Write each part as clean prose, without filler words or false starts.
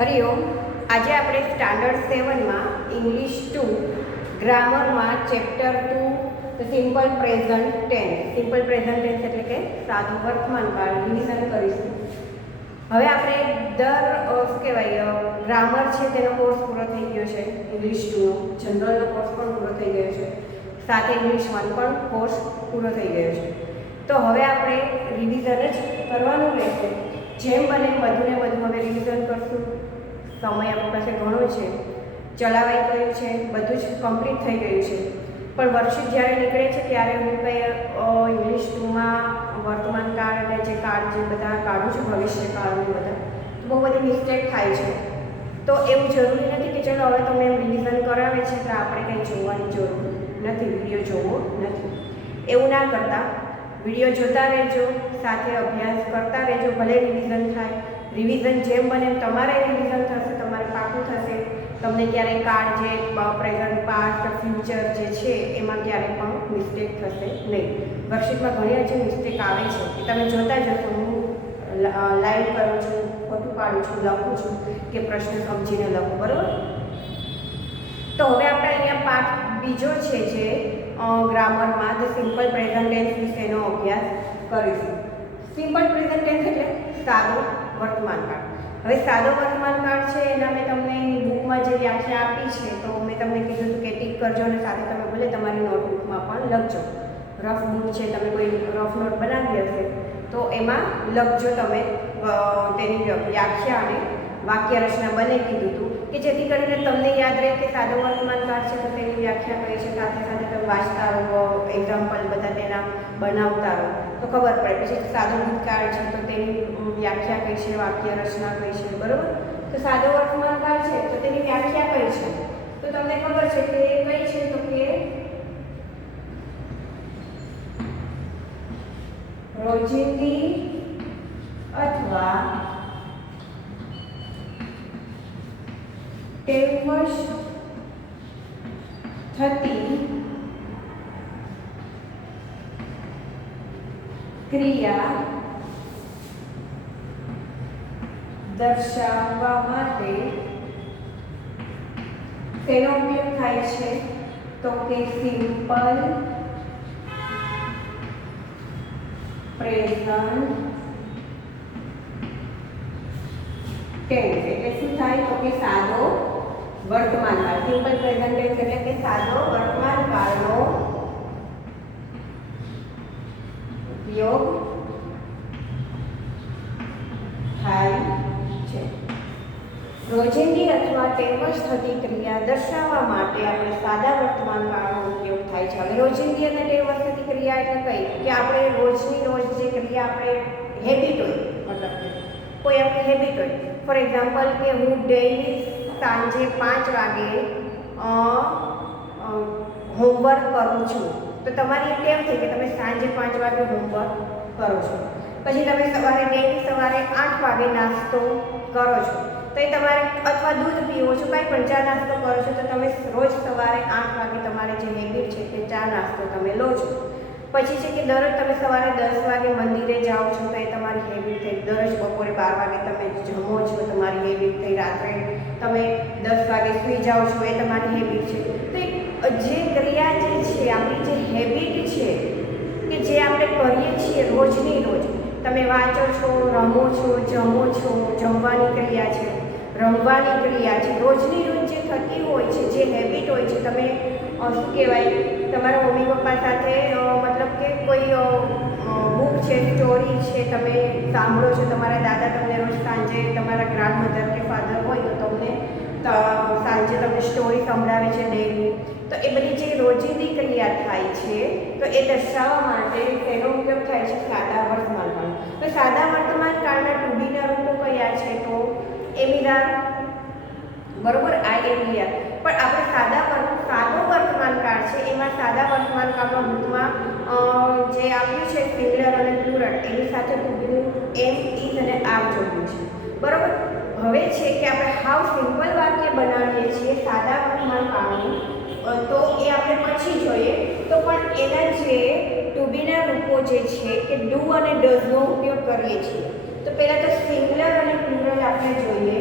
હરિઓમ. આજે આપણે સ્ટાન્ડર્ડ 7 માં ઇંગ્લિશ 2 ગ્રામરમાં chapter 2 simple present tense. Simple present tense એટલે કે સાદું વર્તમાન કાળ રિવિઝન કરીશું. હવે આપણે શું કહેવાય ગ્રામર છે તેનો કોર્સ પૂરો થઈ ગયો છે. ઇંગ્લિશ 2નો જનરલનો કોર્સ પણ પૂરો થઈ ગયો છે, સાથે ઇંગ્લિશ 1 પણ કોર્સ પૂરો થઈ ગયો છે. તો હવે આપણે રિવિઝન જ કરવાનું રહેશે. જેમ બને વધુ ને વધુ હવે રિવિઝન કરશું. સમય આપણી પાસે ઘણો છે, ચલાવાઈ ગયું છે, બધું જ કમ્પ્લીટ થઈ ગયું છે. પણ વર્કશીટ જ્યારે નીકળે છે ત્યારે હું કંઈ ઇંગ્લિશ 2માં વર્તમાન કાળ અને જે કાળ જે બધા કાઢું છું ભવિષ્યકાળને બધા, તો બહુ બધી મિસ્ટેક થાય છે. તો એવું જરૂરી નથી કે ચલો હવે તમે રિવિઝન કરાવે છે એટલે આપણે કંઈ જોવાની જરૂર નથી, વિડીયો જોવો નથી. એવું ના કરતા વિડીયો જોતા રહેજો, સાથે અભ્યાસ કરતા રહેજો. ભલે રિવિઝન થાય, રિવિઝન જેમ બને તમારે રિવિઝન થશે, તમારે પાકું થશે. તમને ક્યારેય કાળ જે પ્રેઝન્ટ પાસ્ટ ફ્યુચર જે છે એમાં ક્યારેય પણ મિસ્ટેક થશે નહીં. વર્કશીટમાં ઘણી હજી મિસ્ટેક આવે છે કે તમે જોતા જશો. હું લાઈવ કરું છું, ફોટું પાડું છું, લખું છું કે પ્રશ્ન સમજીને લખું, બરાબર. તો હવે આપણે અહીંયા પાઠ બીજો છે જે ગ્રામરમાં ધ સિમ્પલ પ્રેઝન્ટ ટેન્સ વિશેનો અભ્યાસ કરીશું. સિમ્પલ પ્રેઝન્ટ ટેન્સ એટલે સાદો વર્તમાન કાળ. હવે સાદો વર્તમાન કાળ છે એના મેં તમને બુકમાં જે વ્યાખ્યા આપી છે, તો મેં તમને કીધું હતું કે ટીક કરજો અને સાથે તમે ભલે તમારી નોટબુકમાં પણ લખજો. રફ બુક છે, તમે કોઈ રફ નોટ બનાવી હશે તો એમાં લખજો તમે તેની વ્યાખ્યા અને વાક્ય રચના બને કીધું હતું કે જેથી કરીને તમને યાદ રહે કે સાદો વર્તમાન કાળ છે તો તેની વ્યાખ્યા કઈ છે. સાથે સાથે તમે વાંચતા રહો, એક્ઝામ્પલ બધા તેના બનાવતા રહો તો ખબર પડે. પછી સાદો ભૂતકાળ છે તો તેની વ્યાખ્યા કઈ છે, વાક્ય રચના કઈ છે, બરાબર. તો સાદો વર્તમાન કાળ છે તો તેની વ્યાખ્યા કઈ છે તો તમને ખબર છે કે કઈ છે, તો કે રોજિંદી અથવા ટેવવશ થતી ક્રિયા દર્શાવવા માટે તેનો ઉપયોગ થાય છે. તો કે સિમ્પલ પ્રેઝન્ટ ટેન્સ એટલે શું થાય તો કે સાદો વર્તમાન કાળ. સિમ્પલ પ્રેઝન્ટ ટેન્સ એટલે કે સાદો વર્તમાન કાળનો ઉપયોગ થાય છે. રોજિંદી અથવા ટેવવશ થતી ક્રિયા દર્શાવવા માટે આપણે સાદા વર્તમાન કાળનો ઉપયોગ થાય છે. હવે રોજિંદી અને ટેવવશ થતી ક્રિયા એટલે કઈ કે આપણે રોજની રોજ જે ક્રિયા આપણે હેબિટ હોય, મતલબ કોઈ આપણી હેબિટ હોય. ફોર એક્ઝામ્પલ કે હું ડેઈલી સાંજે 5 વાગે હોમવર્ક કરું છું, તો તમારી ટેવ થઈ કે તમે સાંજે 5 વાગે હોમવર્ક કરો છો. પછી તમે ડેઈલી સવારે 8 વાગે નાસ્તો કરો છો, તો એ તમારે અથવા દૂધ પીવો છો, કાંઈ પણ ચા નાસ્તો કરો છો, તો તમે રોજ સવારે 8 વાગે તમારે જે હેબિટ છે તે ચા નાસ્તો તમે લો છો. પછી છે કે દરરોજ તમે સવારે 10 વાગે મંદિરે જાઓ છો, તો એ તમારી હેબિટ થઈ. દરરોજ બપોરે 12 વાગે તમે જમો છો, તમારી હેબિટ થઈ. રાત્રે તમે 10 વાગે સૂઈ જાઓ છો, એ તમારી હેબિટ છે. તો જે ક્રિયા જે છે આપણી જે હેબિટ છે કે જે આપણે કરીએ છીએ રોજની રોજ, તમે વાંચો છો, રમો છો, જમો છો, જમવાની ક્રિયા છે, રમવાની ક્રિયા છે, રોજની રોજ જે થતી હોય છે, જે હેબિટ હોય છે. તમે શું કહેવાય તમારા મમ્મી પપ્પા સાથે મતલબ કે કોઈ બુક છે, સ્ટોરી છે, તમે સાંભળો છો. તમારા દાદા તમને રોજ સાંજે, તમારા ગ્રાન્ડમધર કે ફાધર હોય તો તમને સાંજે તમને સ્ટોરી સંભળાવે છે ડેઈલી. તો એ બધી જે રોજિંદી ક્રિયા થાય છે તો એ દર્શાવવા માટે તેનો ઉપયોગ થાય છે સાદા વર્તમાન કાળ. તો સાદા વર્તમાન કાળના ટુ બીના રૂપો કયા છે તો એમિરાર, બરોબર, આઈએમઈઆર. પણ આપણે સાદો વર્તમાન કાળ છે એમાં સાદા વર્તમાન કાળમાં બુકમાં જે આપ્યું છે સિંગ્યુલર અને પ્લુરલ, એની સાથે ટુ બીનું એમ, ઇઝ અને આર જોડ્યું છે, બરોબર. હવે છે કે આપણે હાવ સિમ્પલ વાક્ય બનાવીએ છીએ સાદા વર્તમાન કાળનું, તો એ આપણે પછી જોઈએ. તો પણ એના જે ટુ બીના રૂપો જે છે કે ડુ અને ડઝનો ઉપયોગ કરીએ છીએ. તો પહેલાં તો સિંગ્યુલર અને પ્લુરલ આપણે જોઈએ.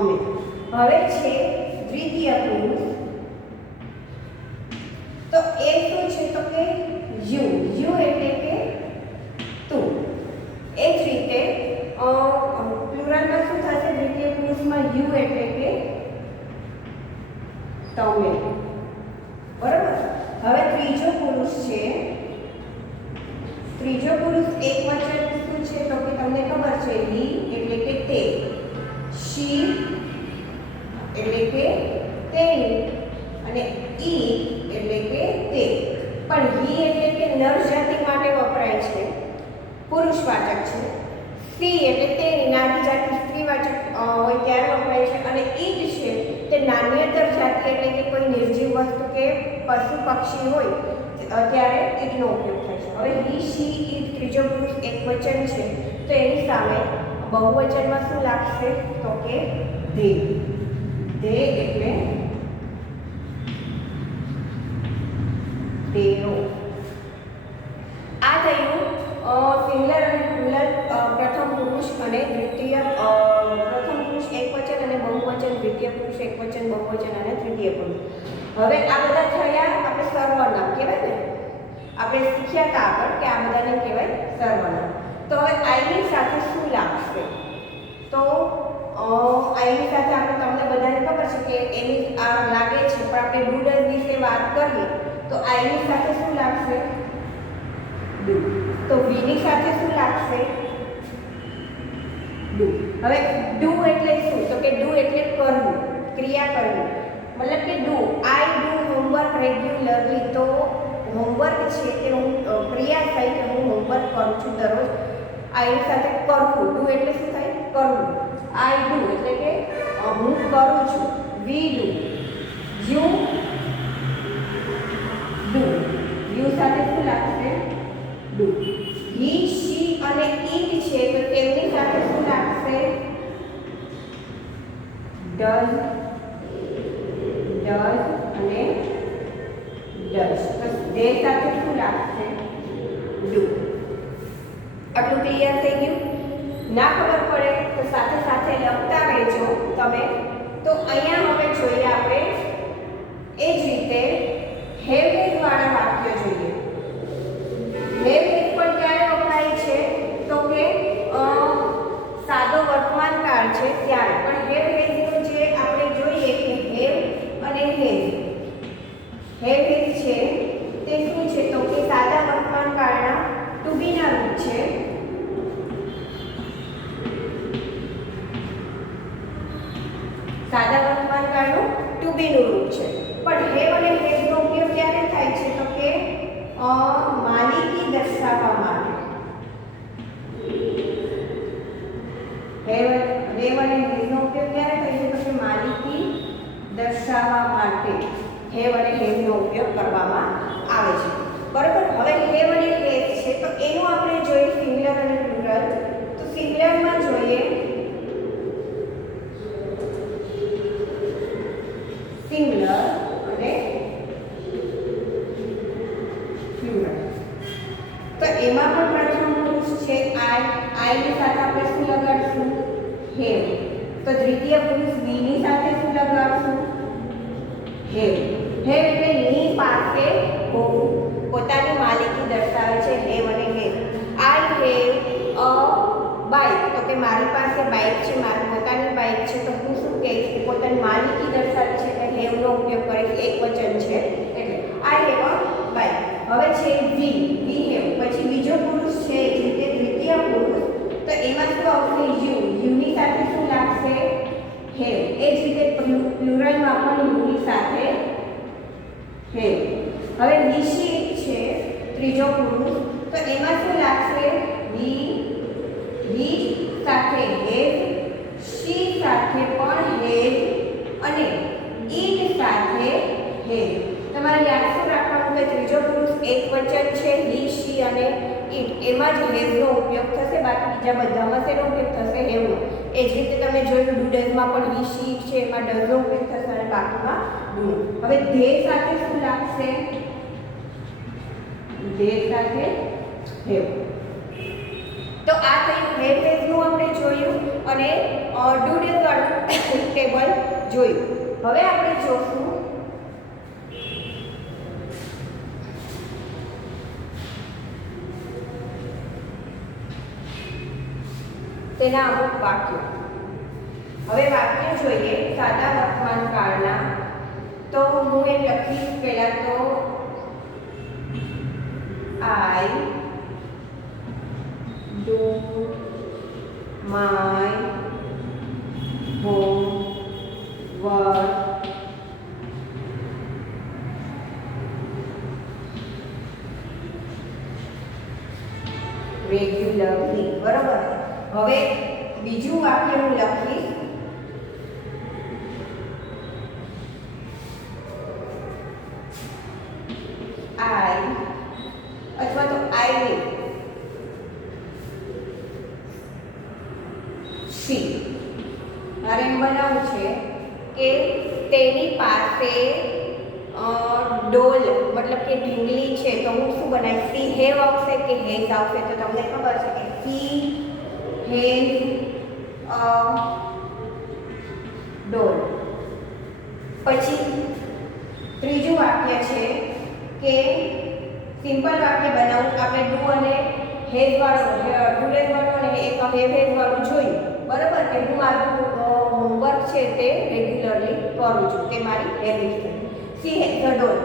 અમે. હવે છે દ્વિતીય પુરુષ, તો એ શું છે તો કે યુ. યુ એટલે કે તું. એ જ રીતે પ્લુરલમાં શું થશે? દ્વિતીય પુરુષમાં યુ એટલે કે તમે. બરાબર. હવે ત્રીજો પુરુષ છે. ત્રીજો પુરુષ એકવચન શું છે તો કે તમને ખબર છે હી એટલે કે તે, શી એટલે કે તેણી અને ઈ એટલે કે તે. પણ હી એટલે કે નર જાતિ માટે વપરાય છે, પુરુષવાચક છે. સી એટલે તેણી નારી જાતિ સ્ત્રીવાચક હોય ત્યારે વપરાય છે. અને ઈટ છે તે નાન્યતર જાતિ એટલે કે કોઈ નિર્જીવ વસ્તુ કે પશુ પક્ષી હોય ત્યારે ઈટનો ઉપયોગ થાય છે. હવે હી, શી, ઈટ ત્રીજો પુરુષ એકવચન છે, તો એની સામે બહુવચનમાં શું લાગશે તો કે ધે. ધે એટલે તેઓ. આ થયું સિંગલર અને પ્લુરલ પ્રથમ પુરુષ અને દ્વિતીય પ્રથમ પુરુષ એકવચન અને બહુવચન, દ્વિતીય પુરુષ એકવચન બહુવચન અને તૃતીય પુરુષ. હવે આ બધા થયા આપણે સર્વનામ કહેવાય ને, આપણે શીખ્યા હતા આગળ કે આ બધાને કહેવાય સર્વનામ. તો હવે આઈની સાથે શું લાગશે? તો આઈની સાથે આપણે તમને બધાને ખબર છે કે એની આ લાગે છે, પણ આપણે ડુ ડઝ વિશે વાત કરીએ તો આઈની સાથે શું લાગશે? ડુ. તો વીની સાથે શું લાગશે? ડુ. હવે ડુ એટલે શું? તો કે ડુ એટલે કરવું, ક્રિયા કરવી. મતલબ કે do, I do homework regularly. તો હોમવર્ક છે તે હું ક્રિયા થઈ કે હું હોમવર્ક કરું છું દરરોજ. આઈની સાથે કરવું. ડુ એટલે શું થાય? કરવું. આઈ ડુ એટલે કે હું કરું છું. We do. You do. You સાથે શું લાગશે? ડુ. હી, શી અને ઈટ છે તો તેમની સાથે શું લાગશે? ડઝ. ડઝ અને ડઝ. તો દે સાથે શું લાગશે? ડુ. આટલું ક્લિયર થઈ ગયું? ના ખબર પડે તો સાથે સાથે લખતા રહેજો તમે. તો અહીંયા હવે જોઈએ આપણે એ જ રીતે હેવ હેઝ વાળા વાક્ય જોઈએ. હેવ હેઝ પણ ક્યારે વપરાય છે તો કે સાદો વર્તમાન કાળ છે ત્યારે. પણ હેવ હેઝનું જે આપણે જોઈએ કે હેવ અને હેઝ. હેવ હેઝ છે તે શું છે તો કે સાદા વર્તમાન કાળના ટુ બી ના રૂપ છે. સાદા વર્તમાન કાળનું ટુ બી નું રૂપ છે. પણ હેવ અને હેઝનો ઉપયોગ ક્યારે થાય છે તો કે માલિકી દર્શાવવા માટે. હેવ અને હેઝનો ઉપયોગ ક્યારે થાય છે તો કે માલિકી દર્શાવવા માટે હેવ અને હેઝનો ઉપયોગ કરવામાં આવે છે. બરાબર. હવે હેવ અને હેઝ છે તો એનું આપણે જોઈએ સિંગ્યુલર અને પ્લુરલ. તો સિંગ્યુલરમાં જોઈએ સિંગ્યુલર અને પ્લુરલ. તો એમાં પણ પ્રથમ પુરુષ છે આઈ. આઈની સાથે આપણે શું લગાડશું? હેવ. તો દ્વિતીય પુરુષ વી ની સાથે શું લગાડશું? હેવ. હેવ એટલે ની પાસે હોવું, પોતાની માલિકી દર્શાવે છે હેવ અને have. I have a bike. તો કે મારી પાસે બાઇક છે, મારી પોતાની બાઇક છે. તો હું શું કહીશ કે પોતાની માલિકી દર્શાવે છે એટલે હેવનો ઉપયોગ કરીશ. એક વચન છે એટલે આઈ હેવ અ બાઇક. હવે છે વી. We have. પછી બીજો પુરુષ છે એ રીતે દ્વિતીય પુરુષ. તો એમાં શું આવશે? યુ. યુની સાથે શું લાગશે? હેવ. એ જ રીતે પ્લુરલમાં પણ યુની સાથે હેવ. હવે નિશી છે ત્રીજો પુરુષ. તો એમાં શું લાગશે? વી. વી સાથે હેવ, શી સાથે પણ હેવ અને ઈટ સાથે હેવ. તમારે યાદ શું રાખવાનું કે ત્રીજો પુરુષ એક વચન છે, હી, શી અને ઈટ. એમાં જ હેવનો ઉપયોગ થશે. બાકી બીજા બધામાં શેનો ઉપયોગ થશે? હેવનો. એ જ રીતે તમે જોયું ડુ ડઝમાં પણ હી, શી, ઈટ છે એમાં ડઝનો ઉપયોગ થશે અને બાકીમાં ડુનો. હવે ધે સાથે શું લાગશે? ધે સાથે હેવ. તો આ થયું હેવ હેઝનું આપણે જોયું. અને ડુ ડેઝ વાળું ટેબલ જોયું. હવે આપણે જોશું તેના અમુક વાક્યો. હવે વાક્ય જોઈએ સાદા વર્તમાન કાળના. તો હું એ લખીશ પહેલા તો I do my homework regularly. બરાબર. હવે બીજું વાક્ય હું લખીશ અથવા તો I will see. મારે એમ બનાવવું છે કે તેની પાસે ડોલ મતલબ કે ઢીંગલી છે, તો હું શું બનાવીશ? સી હેવ આવશે કે હેઝ આવશે? તો તમને ખબર છે કે સી હેઝ અ ડોલ. પછી ત્રીજું વાક્ય છે કે સિમ્પલ વાક્ય બનાવું. આપણે ડુ અને હેઝ વાળું ડુ હેઝ વાળું અને એક હેવ હેઝ વાળું જોયું. બરાબર કે હું મારું હોમવર્ક છે તે રેગ્યુલરલી કરું છું, તે મારી હેબિટ છે. સી હેઝ અ ડોલ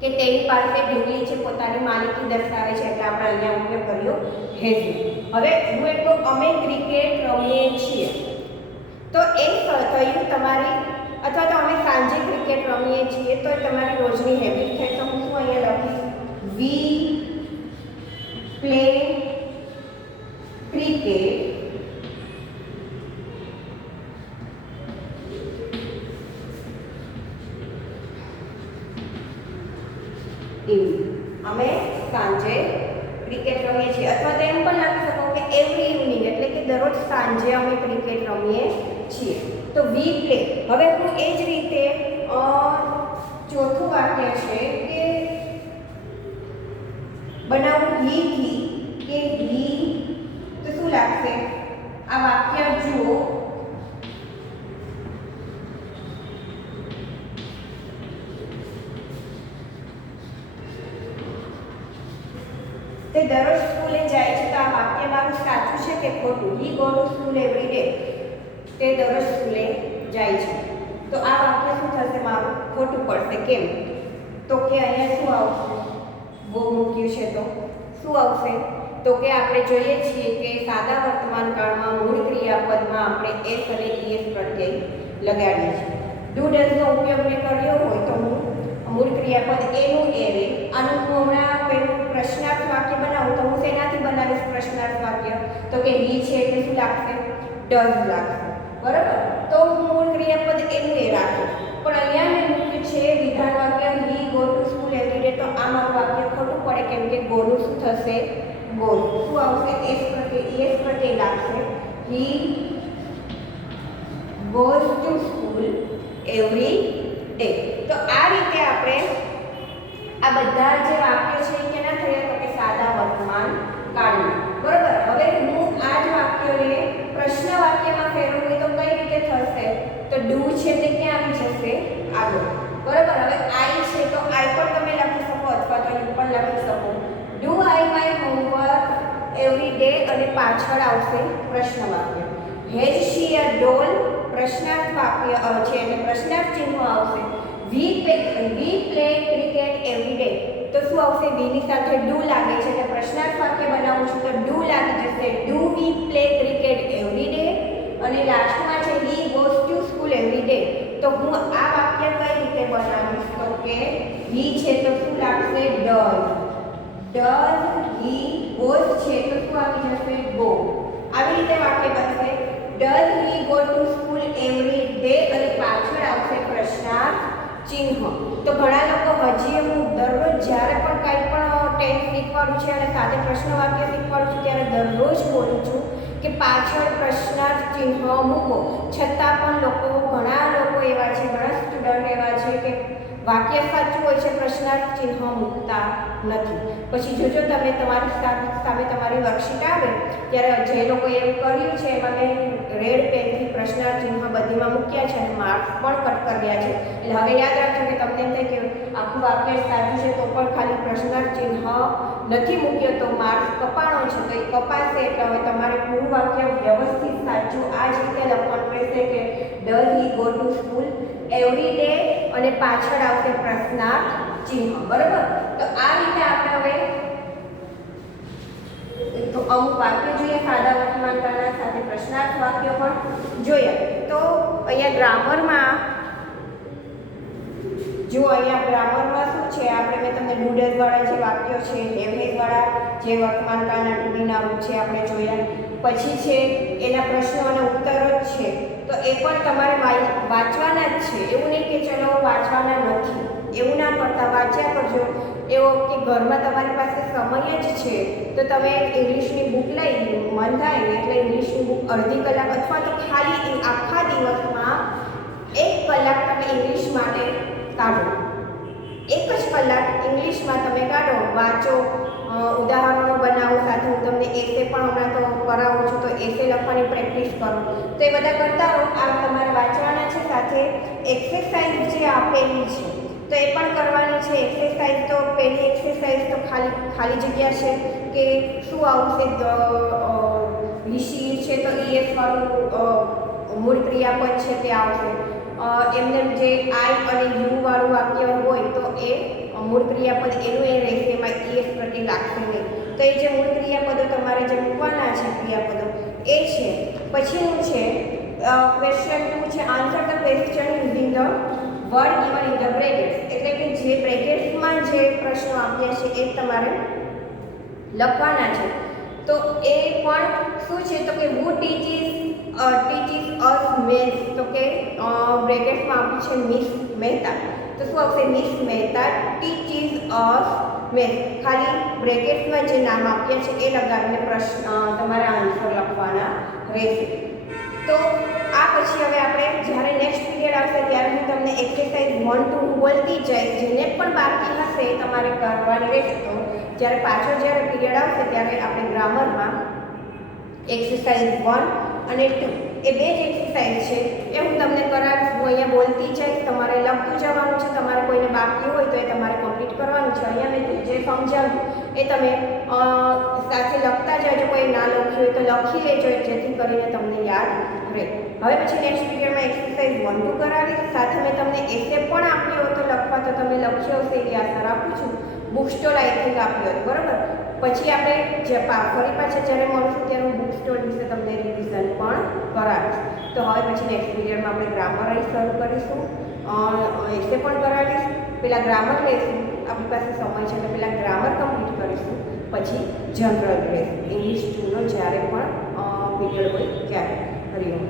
કે તેની પાસે ઢીંગલી છે, પોતાની માલિકી દર્શાવે છે, એટલે આપણે અહીંયા ઉપયોગ કર્યો હેઝ. હવે હું એક અમે ક્રિકેટ રમીએ છીએ, તો એ થયું તમારી, અથવા તો અમે સાંજે ક્રિકેટ રમીએ છીએ, તો તમારી રોજની હેબિટ થઈ. તો હું શું અહીંયા લખીશ? વી પ્લે ક્રિકેટ અમે સાંજે ક્રિકેટ રમીએ છીએ. અથવા તો એમ પણ લખી શકો કે એવરી ઇવનિંગ, એટલે કે દરરોજ સાંજે અમે ક્રિકેટ રમીએ છીએ. તો વી પ્લે. હવે હું એ જ રીતે ચોથું વાક્ય છે કે બનાવું હી થી કે હી, તો શું લાગશે? આ વાક્ય જુઓ. તે દરરોજ સ્કૂલે જાય છે, તો આ વાક્ય મારું સાચું છે કે ખોટું? He go to school every day. તે દરરોજ સ્કૂલે જાય છે, તો આ વાક્ય શું થશે? મારું ખોટું પડશે. કેમ? તો કે અહીંયા શું આવશે? ગો મૂક્યું છે, તો શું આવશે? તો કે આપણે જોઈએ છીએ કે સાદા વર્તમાન કાળમાં મૂળ ક્રિયાપદમાં આપણે એસ અને ઈએસ પ્રત્યય લગાડીએ છીએ. ડુ ડઝનો ઉપયોગ મેં કર્યો હોય તો હું મૂળ ક્રિયાપદ એનું એ રે. આનું હું હમણાં પેલું પ્રશ્નાર્થ વાક્ય બનાવું, તો હું શેનાથી બનાવીશ પ્રશ્નાર્થ વાક્ય? તો કે હી છે એટલે શું લાગશે? ડઝ લાગશે. બરાબર. તો હું મૂળ ક્રિયાપદ એનું એ રાખીશ. પણ અહીંયા મેં મૂક્યું છે વિધાન વાક્ય he go to school every day, તો આ મારું વાક્ય ખોટું પડે, કેમ કે ગોનું શું થશે? ગો. શું આવશે? એસ પ્રત્યે ઈએસ પ્રત્યે લાગશે. He goes to school every day. તો આ રીતે આપણે આ બધા જે વાક્યો છે એ કેના થયા? તો કે સાદા વર્તમાન કાળના. બરાબર. હવે હું આ જ વાક્યોને પ્રશ્ન વાક્યમાં ફેરવવું હોય તો કઈ રીતે થશે? તો ડુ છે તે ક્યાં આવી જશે? આગળ. બરાબર. હવે આઈ છે તો આઈ પણ તમે લખી શકો, અથવા તો યુ પણ લખી શકો. Do I my homework every day, અને પાછળ આવશે પ્રશ્ન વાક્ય. હેઝ શી અ ડોલ? પ્રશ્નાર્થ વાક્ય છે એટલે પ્રશ્નાર્થ ચિહ્ન આવશે. We play cricket every day, તો શું આવશે? વીની સાથે ડુ લાગે છે એટલે પ્રશ્નાર્થ વાક્ય બનાવું છું, તો ડુ લાગી જશે. Do we play cricket every day. અને લાસ્ટમાં છે he goes to school every day. તો હું આ વાક્ય કઈ રીતે બનાવીશ? તો કે હી છે તો શું લાગશે? ડઝ. ડઝ હી ગોઝ છે તો શું આવી જશે? ગો. આવી રીતે વાક્ય બનશે. Does he go to school every day, અને પાછળ આવશે પ્રશ્નાર્થ ચિહ્ન. તો ઘણા લોકો હજી હું દરરોજ જ્યારે પણ કંઈ પણ ટેન્સ શીખવાડું છે અને સાથે પ્રશ્ન વાક્ય શીખવાડું છું ત્યારે દરરોજ બોલું છું કે પાછળ પ્રશ્નાર્થ ચિહ્ન મૂકો. છતાં પણ ઘણા લોકો એવા છે, ઘણા સ્ટુડન્ટ એવા છે કે વાક્ય સાચું હોય છે, પ્રશ્નાર્થ ચિહ્ન મૂકતા નથી. પછી જોજો તમે તમારી સામે તમારી વર્કશીટ આવે ત્યારે જે લોકો એવું કર્યું છે એમાં મેં રેડ પેનથી પ્રશ્નાર્થ ચિહ્ન બધીમાં મૂક્યા છે અને માર્ક્સ પણ કટ કર્યા છે. એટલે હવે યાદ રાખજો કે તમને એમ થાય કે આખું વાક્ય સાચું છે તો પણ ખાલી પ્રશ્નાર્થ ચિહ્ન નથી મૂક્યો તો માર્ક્સ કપાણો છે, તો એ કપાશે. એટલે હવે તમારે પૂરું વાક્ય વ્યવસ્થિત સાચું આ જ રીતે લખવાનું રહેશે કે does he go to school every day અને પાછળ આવશે પ્રશ્નાર્થ ચિહ્ન. બરાબર, તો આ રીતે આપણે હવે તો અમુક વાક્ય જોઈએ સાદા વર્તમાનકાળના સાથે પ્રશ્નાર્થ વાક્યો પણ જોઈએ. તો અહીંયા ગ્રામરમાં જો અહીંયા ગ્રામરમાં શું છે, આપણે મેં તમને ડુડલ વાળા જે વાક્યો છે, હેવહેજ વાળા જે વર્તમાનકાળના ટુ બી નાઉન છે આપણે જોયા. પછી છે એના પ્રશ્નો અને ઉત્તરો જ છે, તો એ પણ તમારે વાંચવાના જ છે. એવું નહીં કે ચલો વાંચવાના નથી, એવું ના કરતા વાંચ્યા કરજો. એવો કે ઘરમાં તમારી પાસે સમય જ છે તો તમે ઇંગ્લિશની બુક લઈ મન થાય એટલે ઇંગ્લિશની બુક અડધી કલાક અથવા તો ખાલી આખા દિવસમાં 1 કલાક તમે ઇંગ્લિશ માટે કાઢો. 1 જ કલાક ઇંગ્લિશમાં તમે કાઢો, વાંચો, ઉદાહરણો બનાવો. સાથે હું તમને એસે પણ હમણાં તો કરાવું છું, તો એસે લખવાની પ્રેક્ટિસ કરો. તો એ બધા કરતા રહો. આ તમારે વાંચવાના છે, સાથે એક્સરસાઇઝ જે આપેલી છે તો એ પણ કરવાની છે. એક્સરસાઇઝ તો પહેલી એક્સરસાઇઝ તો ખાલી જગ્યા છે કે શું આવશે, વિશી છે તો ઈએસ વાળું મૂળ ક્રિયાપદ છે તે આવશે. એમને જે આઈ અને યુ વાળું વાક્ય હોય તો એ મૂળ ક્રિયાપદ એનું એ રહેશે, એમાં ઈએસ પ્રત્યે લાગશે નહીં. તો એ જે મૂળ ક્રિયાપદો તમારે જે મૂકવાના છે ક્રિયાપદો એ છે. પછીનું છે ક્વેશ્ચન 2 છે answer the question using the word given in the brackets. એટલે કે જે બ્રેકેટ્સમાં જે પ્રશ્નો આપ્યા છે એ તમારે લખવાના છે. તો એ પણ શું છે તો કે હુ ટીચીસ અસ મેથ્સ, તો કે બ્રેકેટ્સમાં આપ્યું છે મિસ મહેતા. તો શું આવશે? મિસ મહેતા ટીચીસ અસ મેથ્સ. ખાલી બ્રેકેટ્સમાં જે નામ આપ્યા છે એ લગાવીને પ્રશ્ન તમારે આન્સર લખવાના રહેશે. તો આ પછી હવે આપણે જ્યારે નેક્સ્ટ પીરિયડ આવશે ત્યારે હું તમને એક્સરસાઇઝ 1 2 બોલતી જઈશ. જેને પણ બાકી હશે એ તમારે કરવાની રહેશે. તો જ્યારે પીરિયડ આવશે ત્યારે આપણે ગ્રામરમાં એક્સરસાઇઝ 1 અને 2 એ બે જ એક્સરસાઇઝ છે એ હું તમને કરાવીશ. હું અહીંયા બોલતી જઈશ, તમારે લખતું જવાનું છે. તમારે કોઈને બાકી હોય તો એ તમારે કમ્પ્લીટ કરવાનું છે. અહીંયા મેં જે સમજાવ્યું એ તમે સાથે લખતા જજો. કોઈ ના લખ્યું હોય તો લખી લેજો જેથી કરીને તમને યાદ રહે. હવે પછી નેક્સ્ટ પીરિયડમાં એક્સરસાઇઝ 1 2 કરાવીશ. સાથે મેં તમને એસે પણ આપ્યો હોય તો લખવા, તો તમે લખ્યો હશે એવી આશા રાખું છું. બુક સ્ટોલ આઈ થિંક આપ્યો હતો, બરાબર. પછી આપણે ફરી પાછા જ્યારે મળશું ત્યારે હું બુક સ્ટોલ વિશે તમને રિવિઝન પણ કરાવીશ. તો હવે પછી નેક્સ્ટ પીરિયડમાં આપણે ગ્રામર અહીં શરૂ કરીશું, એસે પણ કરાવીશ. પહેલાં ગ્રામર લઈશું, આપણી પાસે સમય છે એટલે પહેલાં ગ્રામર કમ્પ્લીટ કરીશું, પછી જનરલ રહેશે ઇંગ્લિશ 2નો જ્યારે પણ પીરિયડ હોય ત્યારે. હરિઓમ.